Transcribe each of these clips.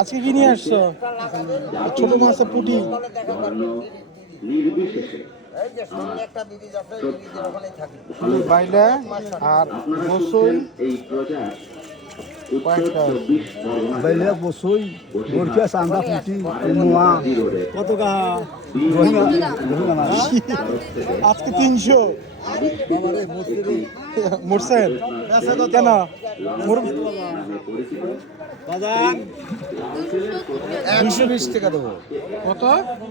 আজকে কি নিয়ে আসছো? ছোট মাছের পুঁটি। বাইলা আর বসই কয়েকটা বাইলা বসই বরকিয়া চান্দা পুঁটি নোয়া কত কাহা আজকে 300 মরছেন কেন? বাজান 220 টাকা দেবো। কত?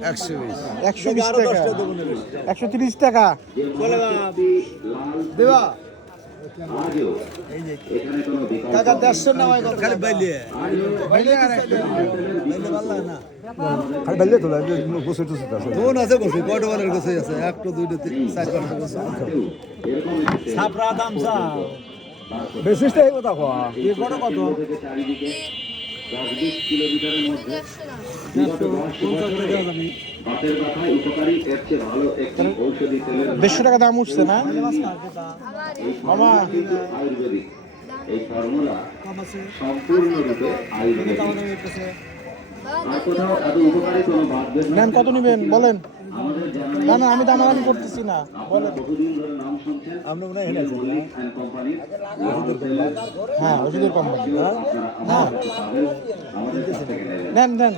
120 120 টাকা, 130 টাকা দেবা টাকা 150 নেওয়াই কথা খালি বাইলে বাইলে আর একটা বাইলে ভালো না খালি বাইলে তো লাগে গোসে তো আছে কোন আছে গোসে বড়ওয়ালের গোসে আছে একটা দুইটা চার পাঁচটা গোসে ছাপরা দাম সা বেশিটা এই কথা কয়া এই বড় কত 10-20 কিলোমিটারের মধ্যে বাতের ব্যথায় উপকারী এর চেয়ে ভালো একটি ঔষধি তেলের 150 টাকা দাম উঠছে না মামা? আয়ুর্বেদিক এই ফর্মুলা সম্পূর্ণরূপে আয়ুর্বেদিক। আর কোথাও এত উপকারী কোনো বাদ নেন, কত নেবেন বলেন? না না, আমি দামাদামি করতেছি না, বলেন। বহুদিন ধরে নাম শুনছেন আমরা মনে হয় হেনে আছে অ্যান্ড কোম্পানি। হ্যাঁ, ওষুধের কোম্পানি। হ্যাঁ, আমাদের নেন নেন,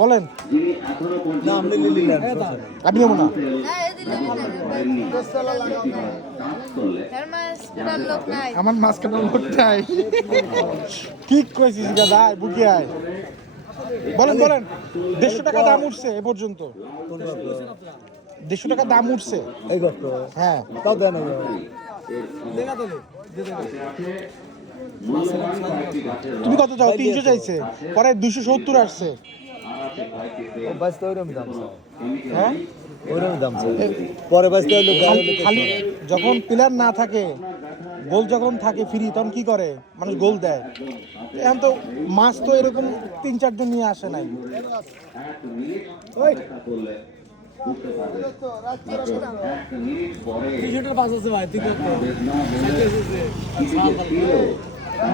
বলেন। যিনি এখনো না আমরা লিলি না আমি নেবো না। আমার মাছ কাটার লোকটাই ঠিক কইছিস দাদা, বুকে আয়। বলেন বলেন, 150 টাকা দাম উঠছে এ পর্যন্ত, 150 টাকা দাম উঠছে। এই কত হ্যাঁ, তাও দেন তুমি কত চাও? 300 চাইছে, পরে 270 আসছে। বাস তো ওরকম দাম হ্যাঁ, ওরকম দাম পরে বাস তো খালি যখন পিলার না থাকে, গোল যখন থাকে ফ্রি, তখন কি করে মানুষ? গোল দেয়। এখন তো মাছ তো এরকম 3-4 জন নিয়ে আসে নাই।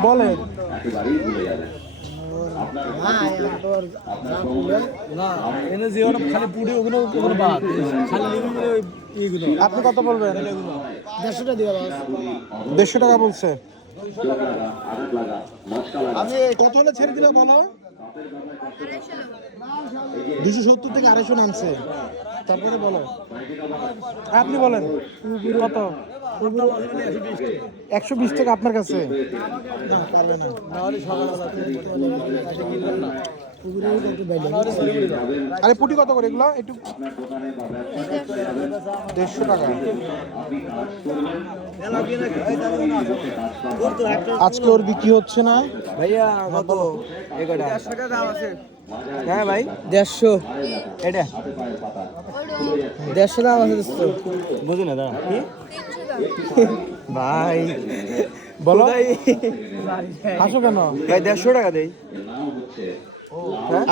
বলেন আপনি কত বলবেন? 150 টাকা বলছে। আমি কত হলে ছেড়ে দিলে বলো? 270 থেকে 250 নামছে, তারপরে বলো। আপনি বলেন কত? 120 টাকা আপনার কাছে? না, পারবে না। আরে পুটি কত করে এগুলো? একটু 150 টাকা। আজকে ওর বিক্রি হচ্ছে না ভাইয়া কত? 150 টাকা দাম আছে। হ্যাঁ ভাই 150 এটা 150 দাম আছে তো বুঝুন না দাদা কি ভাই বলো। হাসো কেন ভাই? 150 টাকা দেই।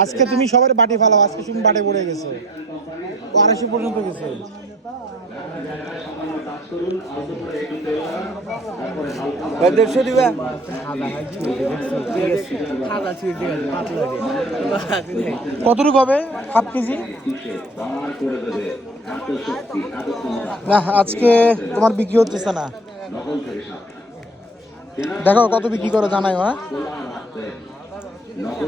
আজকে তুমি সবার বাটি ফালাও, আজকে তুমি বাটে পড়ে গেছে, 250 পর্যন্ত গেছে। ভাই 150 দিবা? কতটুকু হবে? Half KG? না, আজকে তোমার বিক্রি হচ্ছে না। দেখো কত বিক্রি করে জানাই। হ্যাঁ,